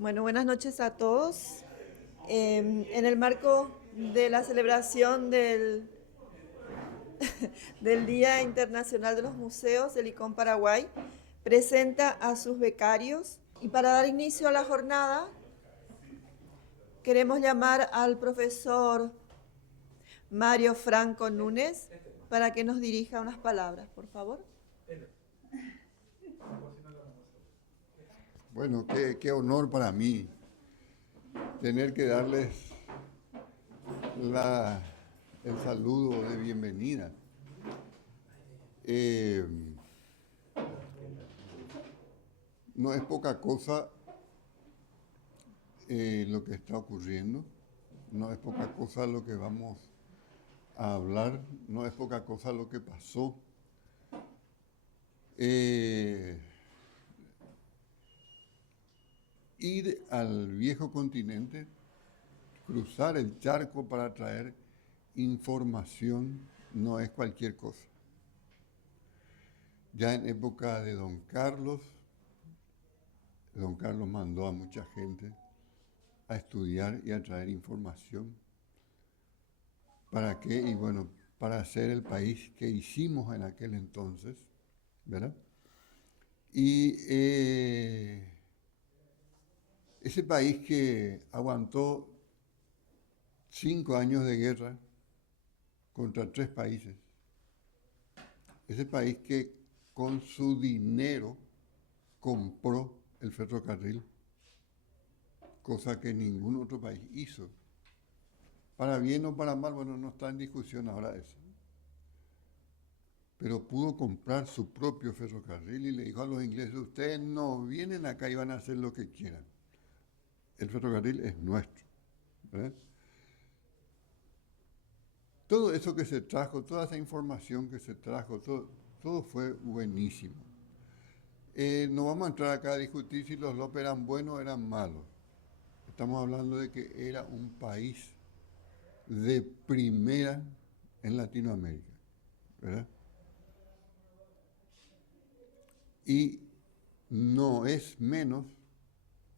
Bueno, buenas noches a todos. En el marco de la celebración del Día Internacional de los Museos, el ICOM Paraguay presenta a sus becarios y para dar inicio a la jornada queremos llamar al profesor Mario Franco Núñez para que nos dirija unas palabras, por favor. Bueno, qué honor para mí tener que darles la- el saludo de bienvenida. Eh, no es poca cosa lo que está ocurriendo, no es poca cosa lo que vamos a hablar, no es poca cosa lo que pasó. Eh, Ir al viejo continente, cruzar el charco para traer información, no es cualquier cosa. Ya en época de Don Carlos mandó a mucha gente a estudiar y a traer información. ¿Para qué? Y bueno, para hacer el país que hicimos en aquel entonces, ¿verdad? Y ese país que aguantó 5 años de guerra contra 3 países, ese país que con su dinero compró el ferrocarril, cosa que ningún otro país hizo. Para bien o para mal, bueno, no está en discusión ahora eso. Pero pudo comprar su propio ferrocarril y le dijo a los ingleses, ustedes no vienen acá y van a hacer lo que quieran. El ferrocarril es nuestro. ¿Verdad? Todo eso que se trajo, toda esa información que se trajo, todo fue buenísimo. No vamos a entrar acá a discutir si los López eran buenos o eran malos. Estamos hablando de que era un país de primera en Latinoamérica, ¿verdad? Y no es menos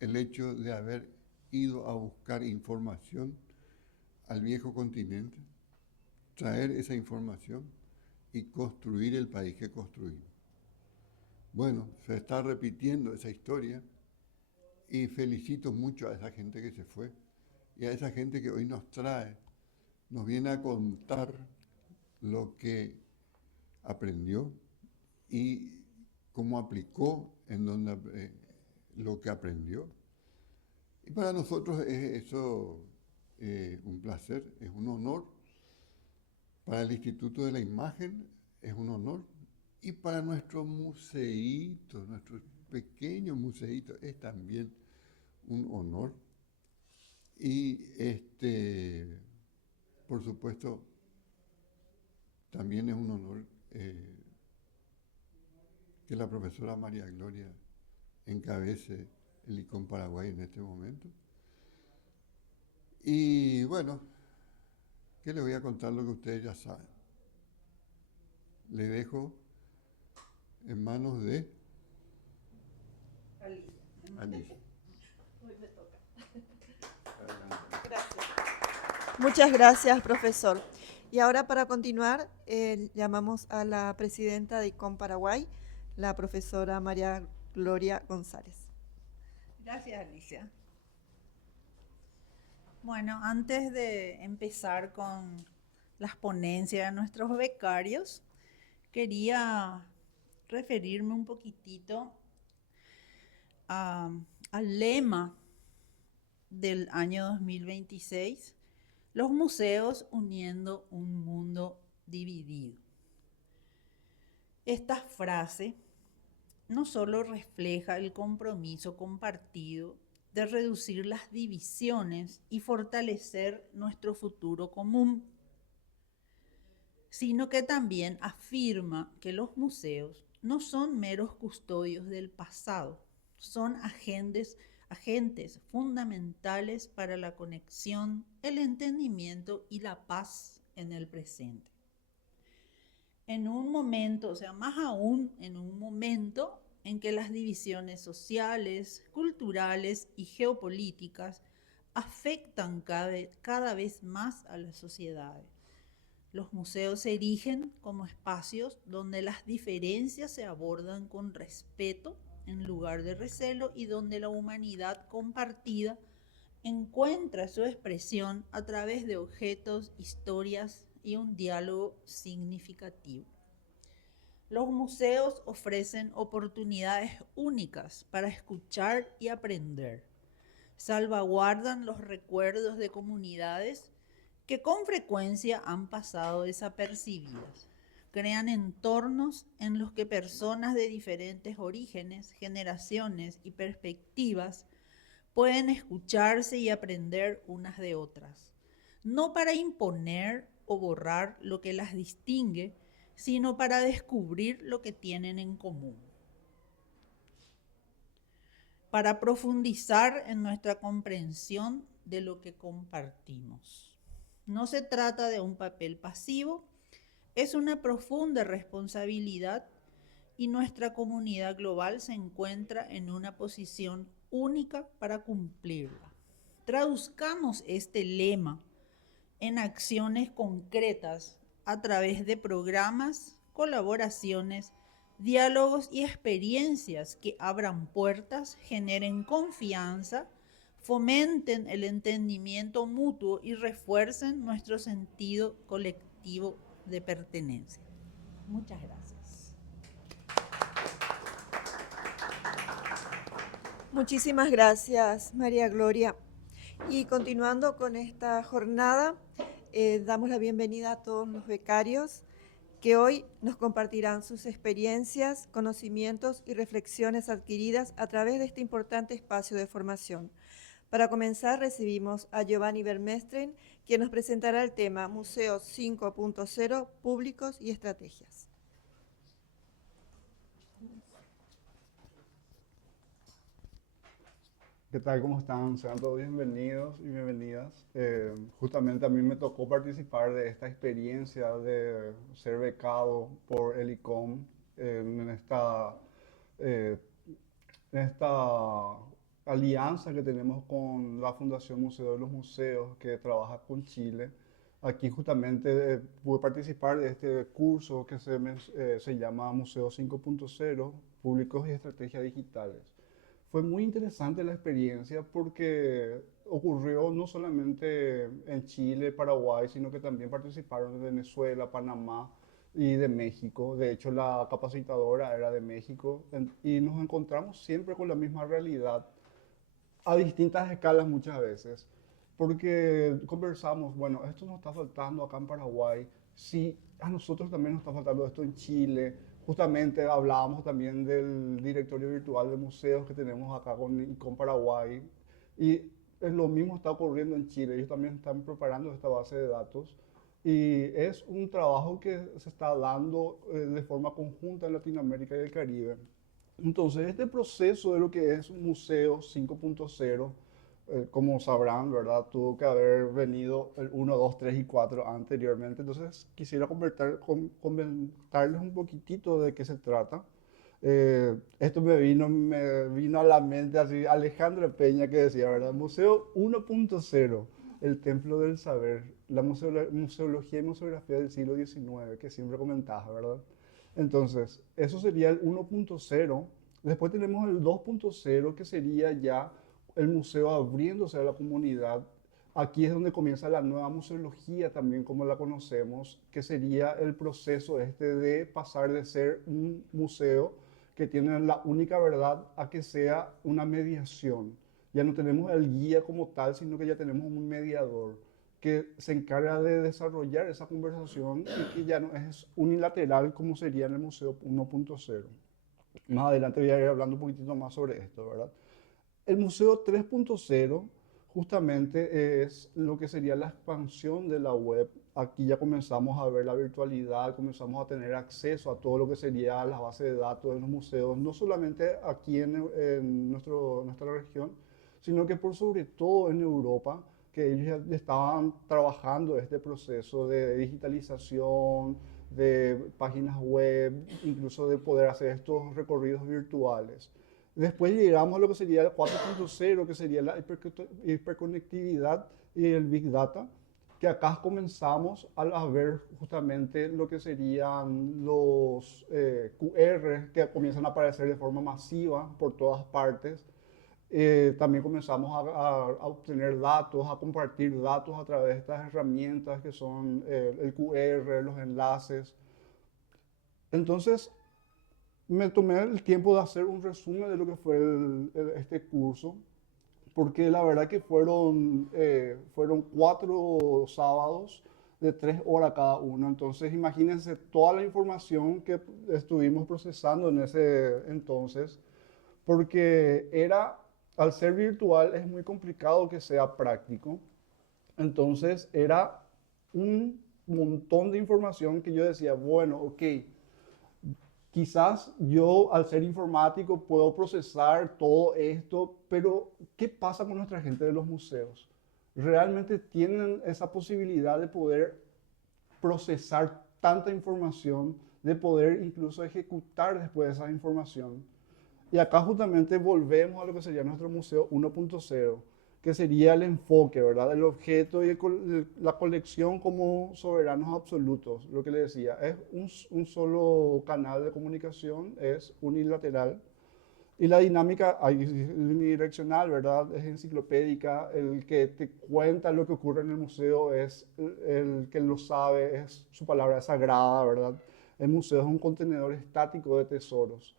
el hecho de haber ido a buscar información al viejo continente, traer esa información y construir el país que construimos. Bueno, se está repitiendo esa historia y felicito mucho a esa gente que se fue y a esa gente que hoy nos viene a contar lo que aprendió y cómo aplicó en donde, lo que aprendió. Y para nosotros es eso un placer, es un honor. Para el Instituto de la Imagen es un honor. Y para nuestro museíto, nuestro pequeño museíto, es también un honor. Y por supuesto, también es un honor que la profesora María Gloria encabece el ICOM Paraguay en este momento. Y bueno, ¿qué les voy a contar lo que ustedes ya saben? Le dejo en manos de Alicia. Hoy me toca. Gracias. Muchas gracias, profesor. Y ahora para continuar, llamamos a la presidenta de ICOM Paraguay, la profesora María Gloria González. Gracias, Alicia. Bueno, antes de empezar con las ponencias de nuestros becarios, quería referirme un poquitito al lema del año 2026, los museos uniendo un mundo dividido. Esta frase no solo refleja el compromiso compartido de reducir las divisiones y fortalecer nuestro futuro común, sino que también afirma que los museos no son meros custodios del pasado, son agentes fundamentales para la conexión, el entendimiento y la paz en el presente. En un momento, o sea, más aún en un momento en que las divisiones sociales, culturales y geopolíticas afectan cada vez más a las sociedades. Los museos se erigen como espacios donde las diferencias se abordan con respeto en lugar de recelo y donde la humanidad compartida encuentra su expresión a través de objetos, historias y un diálogo significativo. Los museos ofrecen oportunidades únicas para escuchar y aprender. Salvaguardan los recuerdos de comunidades que con frecuencia han pasado desapercibidas. Crean entornos en los que personas de diferentes orígenes, generaciones y perspectivas pueden escucharse y aprender unas de otras, no para imponer o borrar lo que las distingue, sino para descubrir lo que tienen en común, para profundizar en nuestra comprensión de lo que compartimos. No se trata de un papel pasivo, es una profunda responsabilidad y nuestra comunidad global se encuentra en una posición única para cumplirla. Traduzcamos este lema en acciones concretas a través de programas, colaboraciones, diálogos y experiencias que abran puertas, generen confianza, fomenten el entendimiento mutuo y refuercen nuestro sentido colectivo de pertenencia. Muchas gracias. Muchísimas gracias, María Gloria. Y continuando con esta jornada, damos la bienvenida a todos los becarios que hoy nos compartirán sus experiencias, conocimientos y reflexiones adquiridas a través de este importante espacio de formación. Para comenzar, recibimos a Giovanni Vermestren, quien nos presentará el tema Museos 5.0, Públicos y Estrategias. ¿Qué tal? ¿Cómo están? Sean todos bienvenidos y bienvenidas. Justamente a mí me tocó participar de esta experiencia de ser becado por el ICOM en esta alianza que tenemos con la Fundación Museo de los Museos, que trabaja con Chile. Aquí justamente pude participar de este curso que se llama Museo 5.0, Públicos y Estrategias Digitales. Fue muy interesante la experiencia porque ocurrió no solamente en Chile, Paraguay, sino que también participaron de Venezuela, Panamá y de México. De hecho, la capacitadora era de México y nos encontramos siempre con la misma realidad, a distintas escalas muchas veces, porque conversamos, bueno, esto nos está faltando acá en Paraguay, sí, a nosotros también nos está faltando esto en Chile. Justamente hablábamos también del directorio virtual de museos que tenemos acá con Paraguay, y lo mismo está ocurriendo en Chile. Ellos también están preparando esta base de datos y es un trabajo que se está dando de forma conjunta en Latinoamérica y el Caribe. Entonces, este proceso de lo que es un museo 5.0, como sabrán, ¿verdad? Tuvo que haber venido el 1, 2, 3 y 4 anteriormente. Entonces, quisiera comentarles un poquitito de qué se trata. Esto me vino a la mente así, Alejandro Peña, que decía, ¿verdad? Museo 1.0, el templo del saber, la museología y museografía del siglo XIX, que siempre comentaba, ¿verdad? Entonces, eso sería el 1.0. Después tenemos el 2.0, que sería ya el museo abriéndose a la comunidad. Aquí es donde comienza la nueva museología también, como la conocemos, que sería el proceso de pasar de ser un museo que tiene la única verdad a que sea una mediación. Ya no tenemos el guía como tal, sino que ya tenemos un mediador que se encarga de desarrollar esa conversación y que ya no es unilateral como sería en el Museo 1.0. Más adelante voy a ir hablando un poquitito más sobre esto, ¿verdad? El Museo 3.0 justamente es lo que sería la expansión de la web. Aquí ya comenzamos a ver la virtualidad, comenzamos a tener acceso a todo lo que sería la base de datos de los museos, no solamente aquí en nuestra región, sino que por sobre todo en Europa, que ellos ya estaban trabajando este proceso de digitalización, de páginas web, incluso de poder hacer estos recorridos virtuales. Después llegamos a lo que sería el 4.0, que sería la hiperconectividad y el Big Data, que acá comenzamos a ver justamente lo que serían los QR que comienzan a aparecer de forma masiva por todas partes. También comenzamos a obtener datos, a compartir datos a través de estas herramientas que son el QR, los enlaces. Entonces, me tomé el tiempo de hacer un resumen de lo que fue este curso, porque la verdad que fueron 4 sábados de 3 horas cada uno. Entonces, imagínense toda la información que estuvimos procesando en ese entonces, porque al ser virtual es muy complicado que sea práctico. Entonces, era un montón de información que yo decía, bueno, ok, quizás yo, al ser informático, puedo procesar todo esto, pero ¿qué pasa con nuestra gente de los museos? ¿Realmente tienen esa posibilidad de poder procesar tanta información, de poder incluso ejecutar después de esa información? Y acá justamente volvemos a lo que sería nuestro museo 1.0, que sería el enfoque, ¿verdad? El objeto y la colección como soberanos absolutos. Lo que le decía, es un solo canal de comunicación, es unilateral. Y la dinámica es unidireccional, ¿verdad? Es enciclopédica. El que te cuenta lo que ocurre en el museo es el que lo sabe, es su palabra sagrada, ¿verdad? El museo es un contenedor estático de tesoros.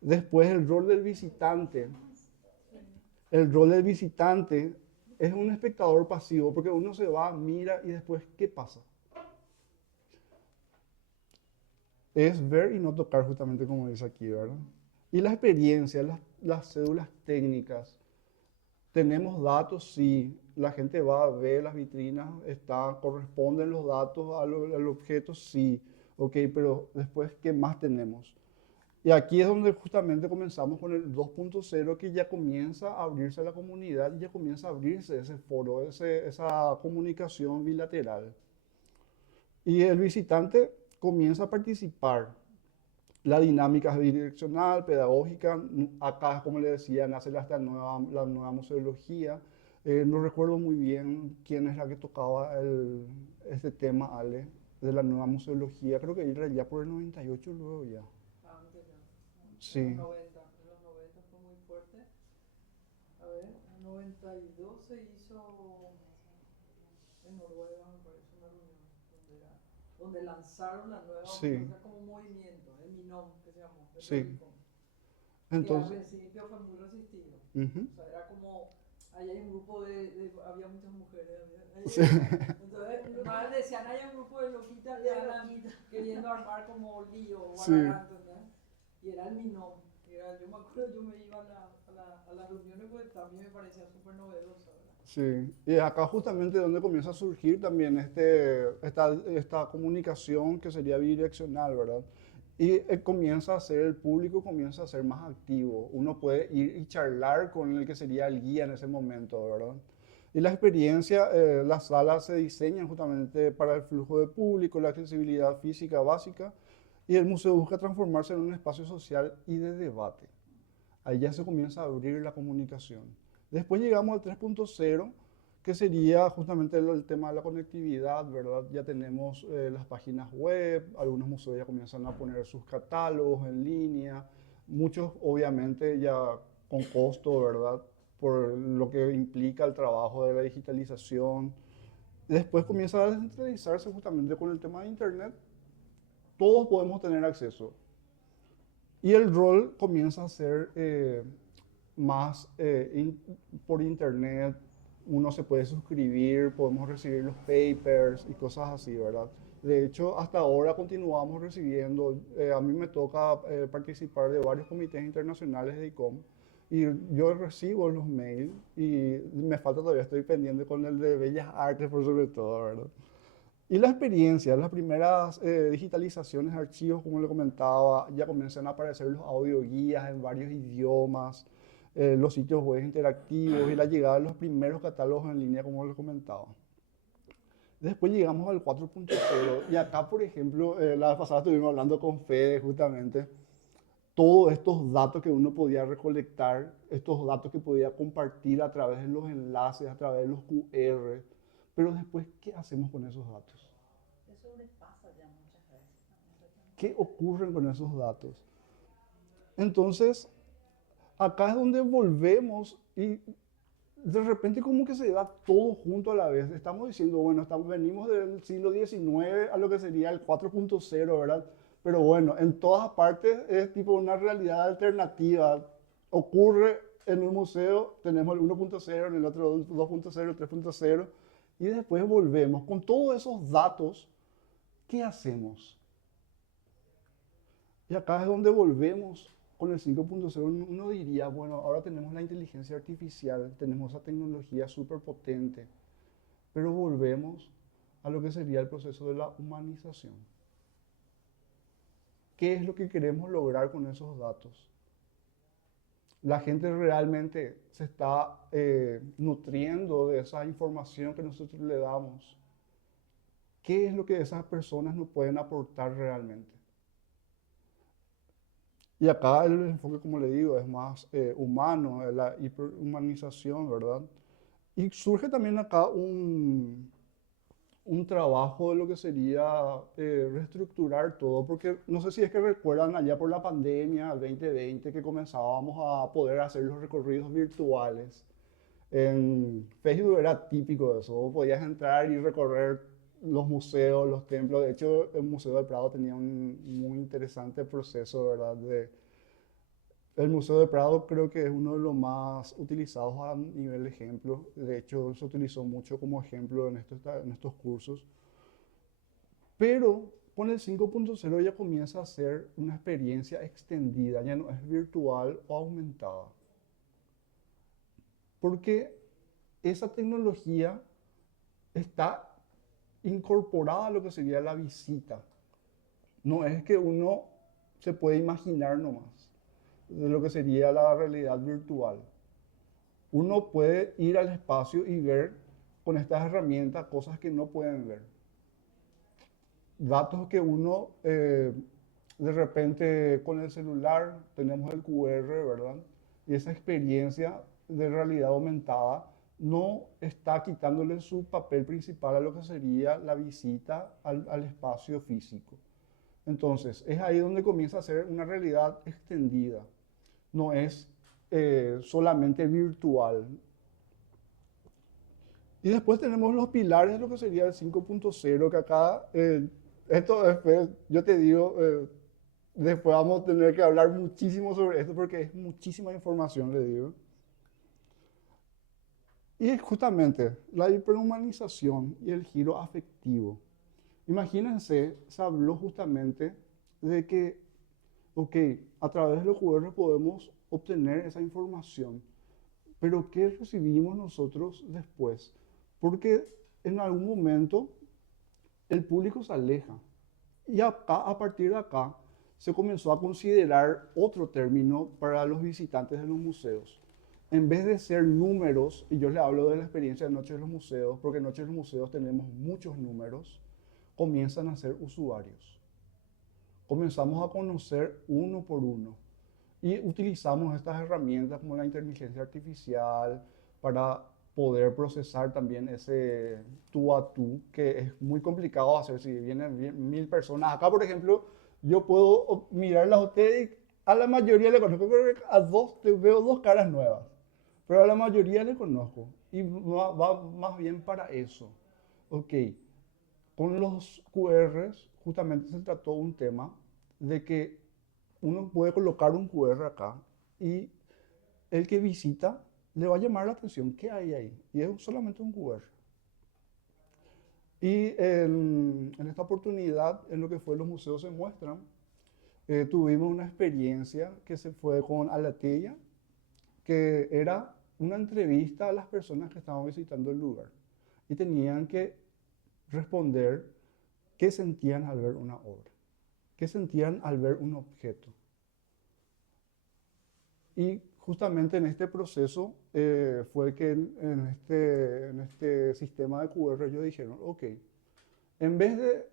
Después, el rol del visitante. El rol del visitante es un espectador pasivo, porque uno se va, mira y después, ¿qué pasa? Es ver y no tocar, justamente como dice aquí, ¿verdad? Y la experiencia, las cédulas técnicas. Tenemos datos, sí. La gente va a ver las vitrinas, corresponden los datos al objeto, sí. Ok, pero después, ¿qué más tenemos? Y aquí es donde justamente comenzamos con el 2.0, que ya comienza a abrirse a la comunidad y ya comienza a abrirse ese foro, esa comunicación bilateral. Y el visitante comienza a participar. La dinámica es bidireccional, pedagógica. Acá, como le decía, nace la nueva museología. No recuerdo muy bien quién es la que tocaba este tema, Ale, de la nueva museología. Creo que era ya por el 98 luego ya. Sí. En los 90 fue muy fuerte. A ver, en 92 se hizo en Noruega, me parece, una reunión donde lanzaron la nueva, Sí. o sea, como un movimiento, el MINOM, que se llamó. Sí. Que al Entonces, principio fue muy resistido. ujú. O sea, era como, ahí hay un grupo había muchas mujeres. Sí. Entonces, más decían, hay un grupo de loquitas que andan queriendo armar como lío o Sí. ¿entendés? Y era el MINOM. Yo me acuerdo, yo me iba a las reuniones, pues también me parecía súper novedosa, ¿verdad? Sí, y acá justamente donde comienza a surgir también esta comunicación que sería bidireccional, ¿verdad? Y comienza a ser, el público comienza a ser más activo. Uno puede ir y charlar con el que sería el guía en ese momento, ¿verdad? Y la experiencia, las salas se diseñan justamente para el flujo de público, la accesibilidad física básica, y el museo busca transformarse en un espacio social y de debate. Ahí ya se comienza a abrir la comunicación. Después llegamos al 3.0, que sería justamente el tema de la conectividad, ¿verdad? Ya tenemos las páginas web, algunos museos ya comienzan a poner sus catálogos en línea, muchos obviamente ya con costo, ¿verdad? Por lo que implica el trabajo de la digitalización. Después comienza a descentralizarse justamente con el tema de Internet. Todos podemos tener acceso. Y el rol comienza a ser más por internet. Uno se puede suscribir, podemos recibir los papers y cosas así, ¿verdad? De hecho, hasta ahora continuamos recibiendo, a mí me toca participar de varios comités internacionales de ICOM y yo recibo los mails y me falta todavía, estoy pendiente con el de Bellas Artes por sobre todo, ¿verdad? Y la experiencia, las primeras digitalizaciones de archivos, como le comentaba, ya comienzan a aparecer los audioguías en varios idiomas, los sitios web interactivos y la llegada de los primeros catálogos en línea, como le comentaba. Después llegamos al 4.0 y acá, por ejemplo, la vez pasada estuvimos hablando con Fede justamente. todos estos datos que uno podía recolectar, estos datos que podía compartir a través de los enlaces, a través de los QR, pero después, ¿qué hacemos con esos datos? ¿Qué sobrepasa ya muchas veces? ¿Qué ocurre con esos datos? Entonces, acá es donde volvemos y de repente como que se da todo junto a la vez. Estamos diciendo, bueno, venimos del siglo XIX a lo que sería el 4.0, ¿verdad? Pero bueno, en todas partes es tipo una realidad alternativa. Ocurre en un museo, tenemos el 1.0, en el otro 2.0, 3.0, y después volvemos. Con todos esos datos, ¿qué hacemos? Y acá es donde volvemos con el 5.0. Uno diría, bueno, ahora tenemos la inteligencia artificial, tenemos esa tecnología súper potente, pero volvemos a lo que sería el proceso de la humanización. ¿Qué es lo que queremos lograr con esos datos? La gente realmente se está nutriendo de esa información que nosotros le damos. ¿Qué es lo que esas personas nos pueden aportar realmente? Y acá el enfoque, como le digo, es más humano, es la hiperhumanización, ¿verdad? Y surge también acá un trabajo de lo que sería reestructurar todo, porque no sé si es que recuerdan allá por la pandemia, el 2020, que comenzábamos a poder hacer los recorridos virtuales. En Facebook era típico de eso, vos podías entrar y recorrer los museos, los templos. De hecho, el Museo del Prado tenía un muy interesante proceso, ¿verdad? El Museo del Prado creo que es uno de los más utilizados a nivel de ejemplo. De hecho, se utilizó mucho como ejemplo en estos cursos. Pero con el 5.0 ya comienza a ser una experiencia extendida, ya no es virtual o aumentada. Porque esa tecnología está incorporada a lo que sería la visita. No es que uno se puede imaginar nomás de lo que sería la realidad virtual. Uno puede ir al espacio y ver con estas herramientas cosas que no pueden ver. Datos que uno de repente con el celular tenemos el QR, ¿verdad? Y esa experiencia de realidad aumentada no está quitándole su papel principal a lo que sería la visita al espacio físico. Entonces, es ahí donde comienza a ser una realidad extendida. No es solamente virtual. Y después tenemos los pilares de lo que sería el 5.0, que acá, esto después, yo te digo, después vamos a tener que hablar muchísimo sobre esto porque es muchísima información, le digo. Y es justamente la hiperhumanización y el giro afectivo. Imagínense, se habló justamente de que, ok, a través de los QR podemos obtener esa información, pero ¿qué recibimos nosotros después? Porque en algún momento el público se aleja. Y acá, a partir de acá se comenzó a considerar otro término para los visitantes de los museos. En vez de ser números, y yo les hablo de la experiencia de Noche de los Museos, porque en Noche de los Museos tenemos muchos números, comienzan a ser usuarios. Comenzamos a conocer uno por uno. Y utilizamos estas herramientas como la inteligencia artificial para poder procesar también ese tú a tú, que es muy complicado hacer si vienen 1000 personas. Acá, por ejemplo, yo puedo mirarlas a ustedes y a la mayoría le conozco, creo que a dos veo dos caras nuevas, pero a la mayoría le conozco y va más bien para eso. Ok, con los QRs justamente se trató un tema de que uno puede colocar un QR acá y el que visita le va a llamar la atención qué hay ahí. Y es solamente un QR. Y en esta oportunidad, en lo que fue los museos se muestran, tuvimos una experiencia que se fue con Alateya, que era una entrevista a las personas que estaban visitando el lugar. Y tenían que responder qué sentían al ver una obra, qué sentían al ver un objeto. Y justamente en este proceso fue que en este sistema de QR ellos dijeron, ok, en vez de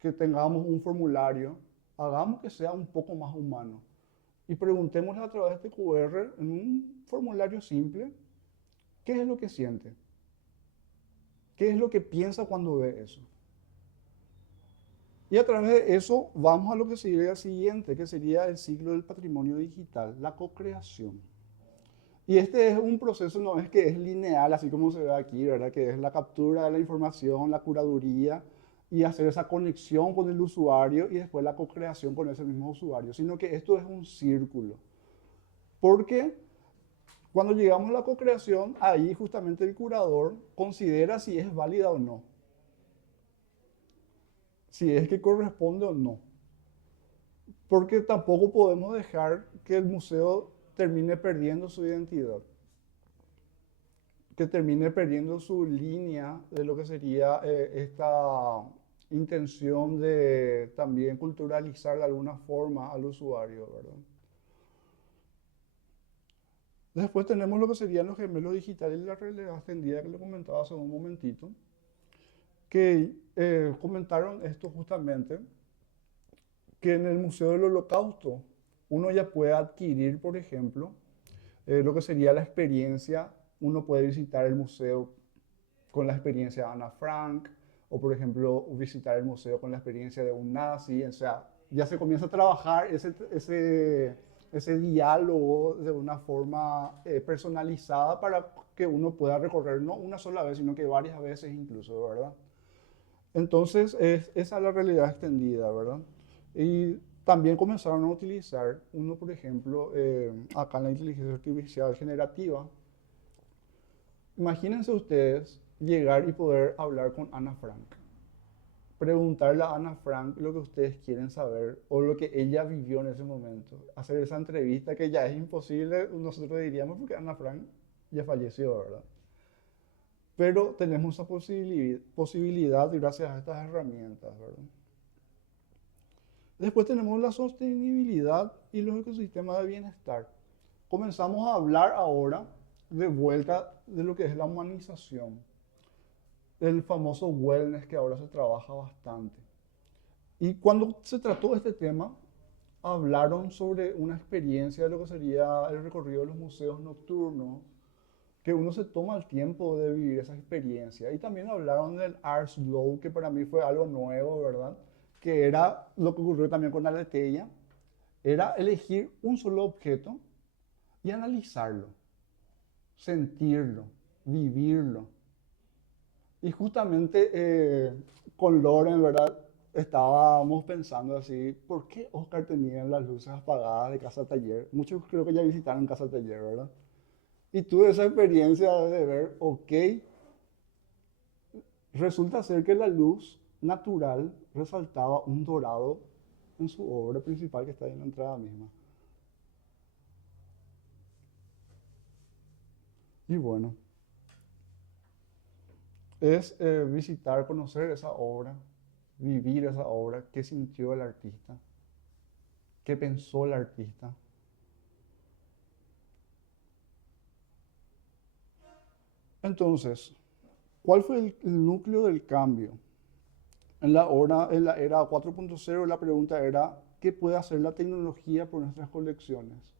que tengamos un formulario hagamos que sea un poco más humano. Y preguntémosle a través de este QR, en un formulario simple, ¿qué es lo que siente? ¿Qué es lo que piensa cuando ve eso? Y a través de eso vamos a lo que sería el siguiente, que sería el ciclo del patrimonio digital, la co-creación. Y este es un proceso, no es que es lineal, así como se ve aquí, ¿verdad? Que es la captura de la información, la curaduría y hacer esa conexión con el usuario y después la co-creación con ese mismo usuario, sino que esto es un círculo. Porque cuando llegamos a la co-creación, ahí justamente el curador considera si es válida o no, si es que corresponde o no. Porque tampoco podemos dejar que el museo termine perdiendo su identidad, que termine perdiendo su línea de lo que sería esta intención de también culturalizar de alguna forma al usuario, ¿verdad? Después tenemos lo que serían los gemelos digitales y la realidad extendida que le comentaba hace un momentito, que comentaron esto justamente, que en el Museo del Holocausto uno ya puede adquirir, por ejemplo, lo que sería la experiencia. Uno puede visitar el museo con la experiencia de Ana Frank, o por ejemplo, visitar el museo con la experiencia de un nazi. O sea, ya se comienza a trabajar ese diálogo de una forma personalizada para que uno pueda recorrer no una sola vez, sino que varias veces incluso, ¿verdad? Entonces, esa es la realidad extendida, ¿verdad? Y también comenzaron a utilizar, uno por ejemplo, acá en la inteligencia artificial generativa. Imagínense ustedes llegar y poder hablar con Ana Frank. Preguntarle a Ana Frank lo que ustedes quieren saber o lo que ella vivió en ese momento. Hacer esa entrevista que ya es imposible, nosotros diríamos, porque Ana Frank ya falleció, ¿verdad? Pero tenemos esa posibilidad gracias a estas herramientas, ¿verdad? Después tenemos la sostenibilidad y los ecosistemas de bienestar. Comenzamos a hablar ahora de vuelta de lo que es la humanización, el famoso wellness que ahora se trabaja bastante. Y cuando se trató este tema, hablaron sobre una experiencia de lo que sería el recorrido de los museos nocturnos, que uno se toma el tiempo de vivir esa experiencia. Y también hablaron del Art Slow, que para mí fue algo nuevo, ¿verdad? Que era lo que ocurrió también con Aletheia, era elegir un solo objeto y analizarlo, sentirlo, vivirlo. Y justamente con Loren, ¿verdad? Estábamos pensando así, ¿por qué Oscar tenía las luces apagadas de Casa Taller? Muchos creo que ya visitaron Casa Taller, ¿verdad? Y tuve esa experiencia de ver, ok, resulta ser que la luz natural resaltaba un dorado en su obra principal que está ahí en la entrada misma. Y bueno, es visitar, conocer esa obra, vivir esa obra, qué sintió el artista, qué pensó el artista. Entonces, ¿cuál fue el núcleo del cambio? En la era 4.0 la pregunta era, ¿qué puede hacer la tecnología por nuestras colecciones?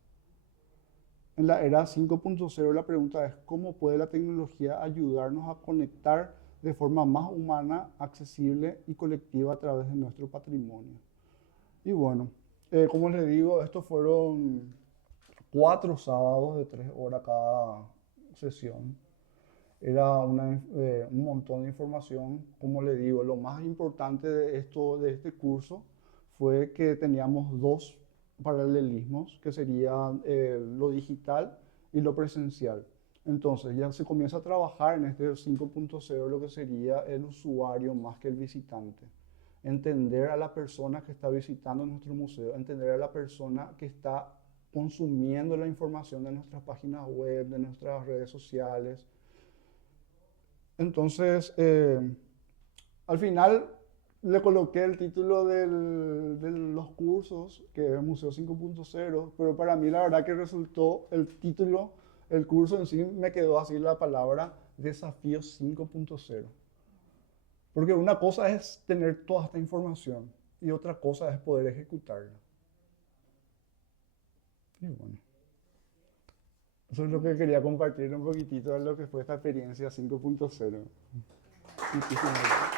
En la era 5.0 la pregunta es, ¿cómo puede la tecnología ayudarnos a conectar de forma más humana, accesible y colectiva a través de nuestro patrimonio? Y bueno, como les digo, estos fueron 4 sábados de 3 horas cada sesión. Era un montón de información. Como le digo, lo más importante de este curso fue que teníamos 2 paralelismos, que serían lo digital y lo presencial. Entonces ya se comienza a trabajar en este 5.0 lo que sería el usuario más que el visitante. Entender a la persona que está visitando nuestro museo, entender a la persona que está consumiendo la información de nuestras páginas web, de nuestras redes sociales. Entonces, al final le coloqué el título de los cursos, que es Museo 5.0, pero para mí la verdad que resultó el título, el curso en sí me quedó así la palabra Desafío 5.0. Porque una cosa es tener toda esta información, y otra cosa es poder ejecutarla. Y bueno, eso es lo que quería compartir un poquitito de lo que fue esta experiencia 5.0. Muchísimas gracias.